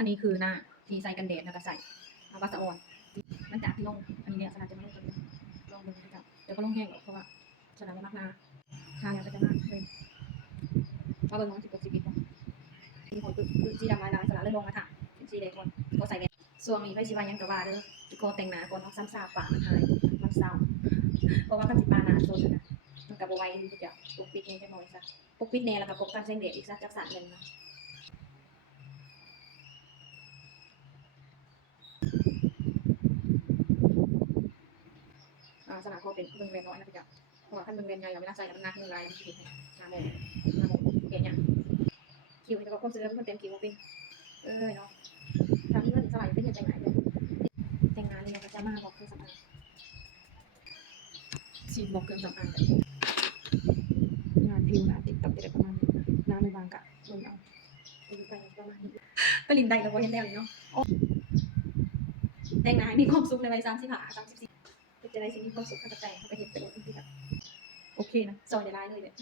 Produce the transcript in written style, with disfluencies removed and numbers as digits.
อันนี้คือหน้าที่ใส่กันแดดแล้วก็ใส่บาสออนมันจากที่ลงอันนี้เนี่ยสลัดจะมาลงกันลองดูนะครับเดี๋ยวก็ลงแห้งหรอกเพราะว่าสลัดไม่มากนาทางยังก็จะมากเลยว่าเบอร์น้อง16 11มีผลคือจีดำลายสลัดเลยลงมาถ่ะจีเด็กคนก็ใส่แบบส่วนนี้ไปชิบายังกะว่าเด้อจิโกแต่งหนาก่อนน้องซ้ำซาปากมันหายมันเศร้าเพราะว่าขั้นสิปาหนาโซนนะมันกับไว้ที่จะปกปิดเองจะหน่อยซะปกปิดแน่แล้วก็ปกกันแสงแดดอีกสักจักสารเงินนะสนามเขาเป็นเมืองเรียนน้อยนะพี่จ๋าเพราะว่าขั้นเมืองเรียนใหญ่เราไม่น่าใส่แล้วมันหนักเมืองไรมันคิดหน้าโมเปลี่ยนอย่างคิวนี่ก็คนซื้อคนเต็มคิวเป็นเนาะทำที่เงินสลายเป็นแต่งงานเลยแต่งงานเลยก็จะมาบอกเครื่องสำอางซีบอกเครื่องสำอางงานพิวนะติ๊กต็อกจะประมาณน้ำไม่บางกะลงเอาดูไปประมาณนี้ก็ลินได้กับว่าเห็นแล้วเนาะแต่งงานมีความสุขในวัย34 จะได้สิ่งที่ความสุขเขาจะแต่งเขาไปเห็นเป็นที่แบบโอเคนะซอยในร้านเลยเนี่ย